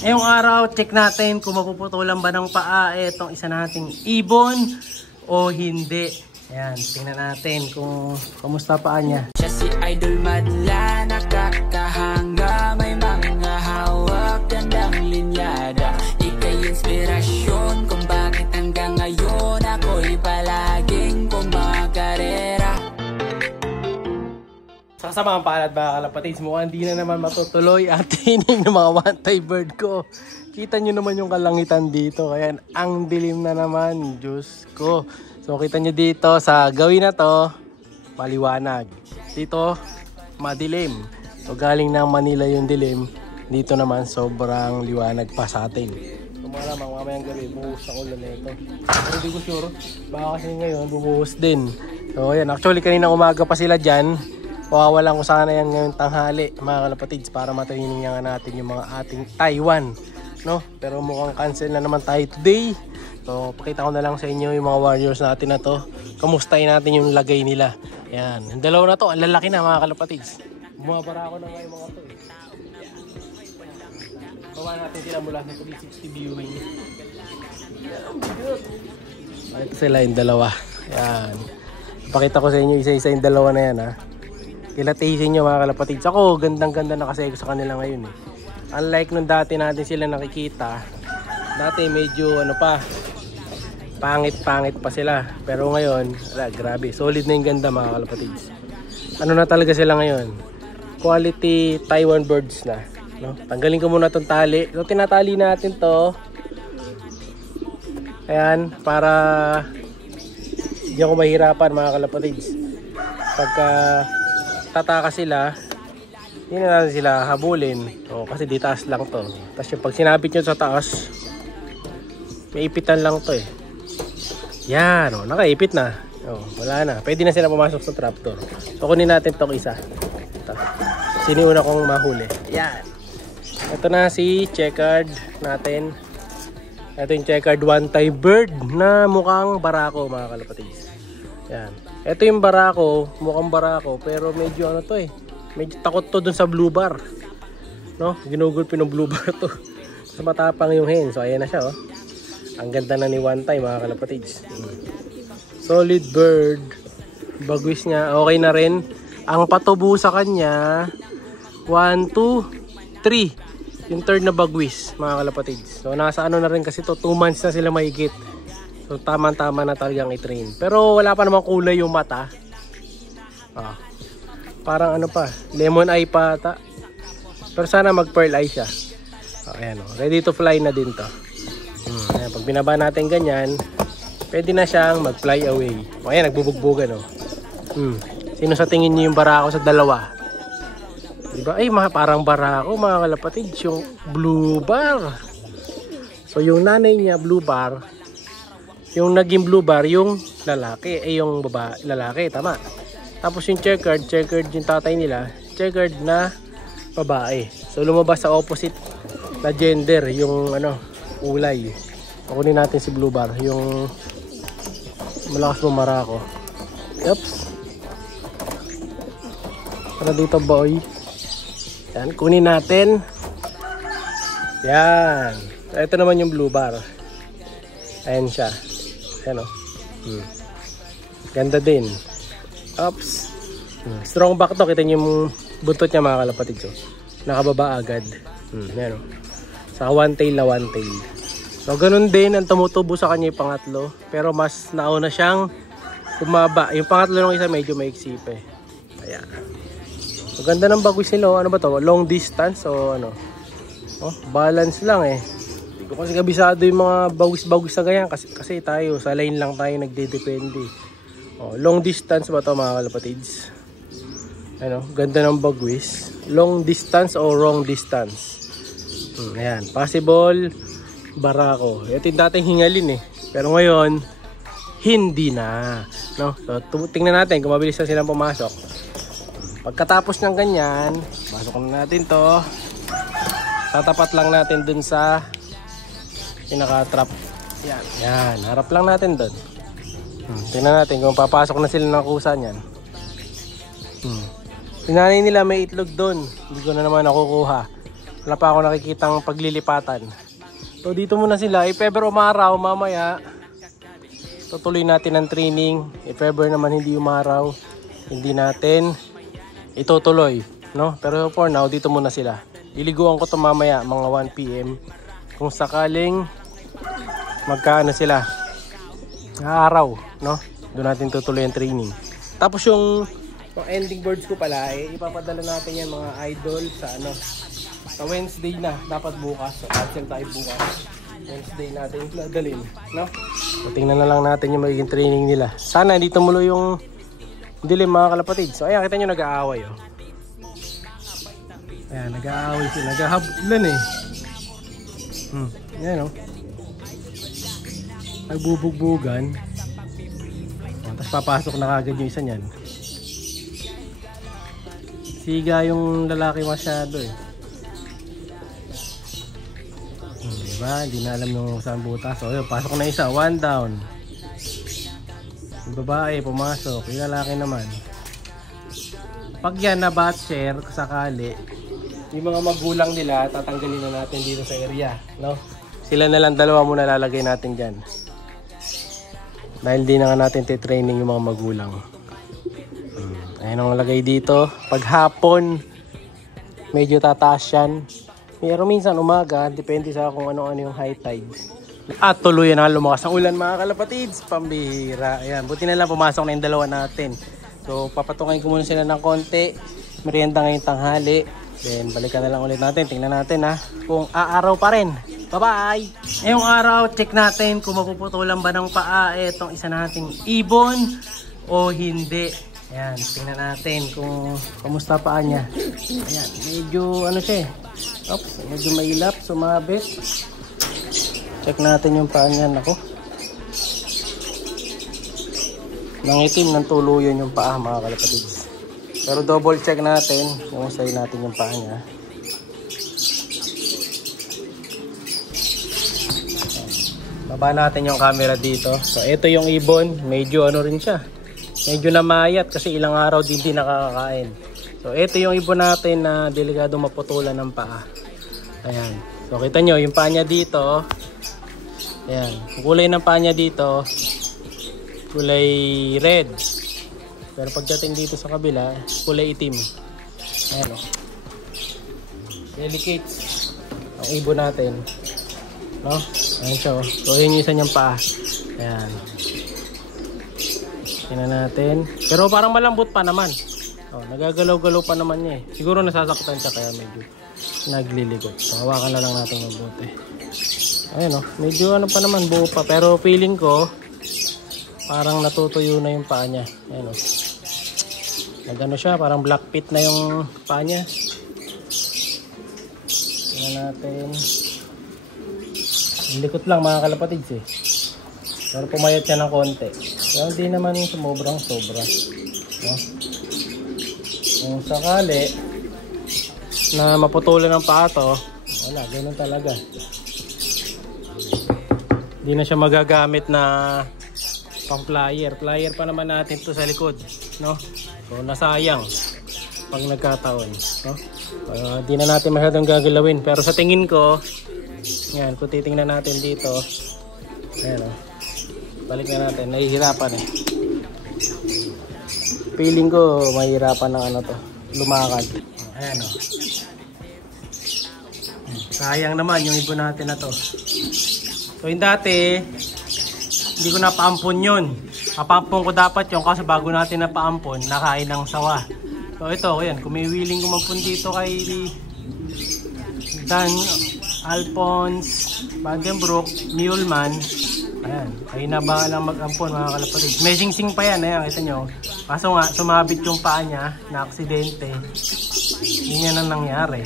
Ngayong araw, check natin kung mapuputulan ba ng paa itong isa nating ibon o hindi. Ayan, tingnan natin kung kamusta paa niya. Siya si Idol Madla, nakakahanga, may mga hawak, gandang linyada. Ika'y inspirasyon kung bakit hanggang ngayon ako'y palaging kumakarera. Sa kasamang palad ba kalapatids, mukhang di na naman matutuloy at tining ng mga one-tie bird ko. Kita nyo naman yung kalangitan dito. Ayan, ang dilim na naman. Diyos ko. So kita nyo dito sa gawin na to, maliwanag. Dito, madilim. So galing ng Manila yung dilim. Dito naman sobrang liwanag pa sa atin. So malamang mamayang gabi, buhos ang ulan na ito. Pero di ko sure, baka kasi ngayon bubuhos din. So ayan, actually kanina umaga pa sila dyan. Wawalan ko sana yan ngayong tanghali mga kalapatids para matiningan natin yung mga ating Taiwan, no? Pero mukhang cancel na naman tayo today. So pakita ko na lang sa inyo yung mga warriors natin na to. Kamustahin natin yung lagay nila. Yan, yung dalawa na to, ang lalaki na mga kalapatids. Bumabara ako na nga yung mga to eh. Bawa natin sila mula sa 360 viewing. Ito sila yung dalawa. Yan, pakita ko sa inyo isa-isa yung dalawa na yan ha. Kilatisin nyo mga kalapatids. Ako, gandang-ganda na kasi sa kanila ngayon eh. Unlike nung dati natin sila nakikita. Dati medyo ano pa, pangit-pangit pa sila. Pero ngayon, grabe. Solid na yung ganda mga kalapatids. Ano na talaga sila ngayon? Quality Taiwan birds na. No? Tanggalin ko muna itong tali. So tinatali natin to. Ayan, para hindi ako mahirapan mga kalapatids. Pagka tataka sila, hindi na natin sila habulin. O, kasi di taas lang to. Tapos yung pag sinabit nyo sa taas, may ipitan lang to eh. Yan, o, nakaipit na. O, wala na. Pwede na sila pumasok sa trapdoor. So kunin natin itong isa. Ito. Siniuna kong mahuli. Yan. Ito na si checkered natin. Ito yung checkered one-tie bird na mukhang barako mga kalapatids. Yan. Ito yung barako, mukhang barako, pero medyo ano to eh. Medyo takot to dun sa blue bar. No? Ginugulpi ng blue bar to. So matapang yung hen. So ayan na siya oh. Ang ganda na ni one tie mga kalapatids. Solid bird. Bagwis niya, okay na rin. Ang patubo sa kanya 1, 2, 3. Yung third na bagwis mga kalapatids. So nasa ano na rin kasi to, 2 months na sila mahigit. So tama-tama na talagang i-train. Pero wala pa namang kulay yung mata. Ah, parang ano pa, lemon eye pa ata. Pero sana mag-pearl eye siya. Ayan o, ready to fly na din to. Ayan, pag binaba natin ganyan, pwede na siyang mag-fly away. Ayan, nagbubugbugan o. Sino sa tingin niyo yung barako sa dalawa? Diba? Ay, parang barako mga kalapatids, yung blue bar. So yung nanay niya blue bar, yung naging blue bar yung lalaki, yung lalaki, tama. Tapos yung checkered yung tatay nila, checkered na babae. So lumabas sa opposite na gender yung ano, kulay. Kunin natin si blue bar, yung malakas bumara ko. Oops. Para dito boy. Yan, kunin natin. Yan. Ito naman yung blue bar. Ayan siya. Ayan o. Ganda din. Oops. Strong back to. Kita nyo yung buntot niya mga kalapatids. So, nakababa agad. Ayan o. Sa one tail na one tail. So ganun din ang tumutubo sa kanya yung pangatlo. Pero mas nauna siyang bumaba. Yung pangatlo ng isa medyo maiksi pa eh. Ayan. So ganda ng bagwis nila. Ano ba to? Long distance o ano? Oh, balance lang eh. Hindi ko kasi kabisado yung mga bawis-bawis na ganyan kasi tayo sa line lang tayo nagdedepende. Oh, long distance ba to mga kalapatids? Ano, ganda ng bagwis. Long distance o wrong distance. Ayan, possible barako. Ito yung dating hingalin eh. Pero ngayon, hindi na. No? So tingnan natin kung mabilis na silang pumasok. Pagkatapos ng ganyan, pasok na natin to. Tatapat lang natin dun sa pinaka-trap. Yan, yan. Harap lang natin dun. Tingnan natin kung papasok na sila ng kusa niyan. Sinanay nila may itlog dun. Hindi ko na naman nakukuha. Wala pa ako nakikitang paglilipatan. So dito muna sila. If ever umaraw, mamaya tutuloy natin ang training. If ever naman hindi umaraw, hindi natin itutuloy, no? Pero for now, dito muna sila. Iliguan ko to mamaya mga 1 PM. Kung sakaling magkaano sila araw, no? Doon natin tutuloy ang training. Tapos yung ending birds ko pala, ipapadala natin yan mga idol sa ano, sa Wednesday na, dapat bukas. So cancel tayo bukas. Wednesday natin dalhin, no? So tingnan na lang natin yung magiging training nila. Sana hindi tumuloy yung dilim mga kalapatid. So ayan, kita nyo nag-aaway, oh. Ayan, nag-aaway sila, naghahablan eh. Ayan, oh. Nagbubugbugan. Tapos papasok na kagad yung isa niyan. Siga yung lalaki masyado eh. Diba? Hindi na alam yung saan butas. So yun, pasok na isa. 1 down. Yung babae pumasok. Yung lalaki naman. Pag yan na batcher sakali, yung mga magulang nila tatanggalin na natin dito sa area, no? Sila na lang dalawa muna lalagay natin dyan. Dahil di na nga natin titraining yung mga magulang. Ayan ang lagay dito. Pag hapon, medyo tataas yan. Pero minsan umaga, depende sa kung ano-ano yung high tide. At tuloy na lumakas ang ulan mga kalapatids. Pambihira. Ayan, buti na lang pumasok na yung dalawa natin. So papatungayin ko muna sila ng konti. Merienda ngayong tanghali. Then balikan na lang ulit natin. Tingnan natin ha kung aaraw pa rin. Bye-bye! Ngayong araw, check natin kung mapuputulan ba ng paa itong isa nating ibon o hindi. Ayan, tingnan natin kung kamusta paa niya. Ayan, medyo ano siya eh. Oops, medyo mailap, sumabit. Check natin yung paa niya. Ako. Nangitim ng tuluyan yung paa mga kalapatids. Pero double check natin yung sa'yo natin yung paa niya. Baba natin yung camera dito. So ito yung ibon, medyo ano rin siya. Medyo namayat kasi ilang araw din nakakakain. So ito yung ibon natin na delikado maputulan ng paa. Ayan. So kita nyo yung paa niya dito. Ayan. Yung kulay ng paa niya dito, kulay red. Pero pagdating dito sa kabila, kulay itim. Ayan o. Delicate ang ibon natin. No? Ayan siya oh. So yun yung isa niyang paa. Ayan. Tingnan natin. Pero parang malambot pa naman. Oh, nagagalaw-galaw pa naman niya eh. Siguro nasasaktan siya kaya medyo nagliligot. So hawakan na lang natin mabuti. Ayan oh. Medyo ano pa naman, buo pa. Pero feeling ko parang natutuyo na yung paa niya. Ayan oh. Nagano siya, parang black pit na yung paa niya. Tingnan natin. Likot lang mga kalapatids eh. Pero pumayat siya ng konti. Pero hindi naman sobrang sobra. No? Kung sakali na maputulan ng paa to, wala, ganun talaga. Hindi na siya magagamit na pang flyer. Flyer pa naman natin to sa likod. No? So nasayang pag nagkataon. No? Hindi na natin masyadong gagalawin. Pero sa tingin ko, yan, kung titingnan natin dito, ayan o, balik na natin, nahihirapan eh. Feeling ko mahihirapan ng ano to, lumakad. Ayan o. Sayang naman yung ibon natin na to. So yung dati, hindi ko napaampon yun. Papampon ko dapat yun kasi bago natin napaampon, nakain ng sawa. So ito, ayan, kung may willing kumampon dito kay Dan Alphonse Vandenbroek Muleman, ayan, ay naba lang mag-ampon mga kalapatid. May sing-sing pa yan, ayan, kita nyo. Kaso nga, sumabit yung paa niya na aksidente. Yun yan ang nangyari.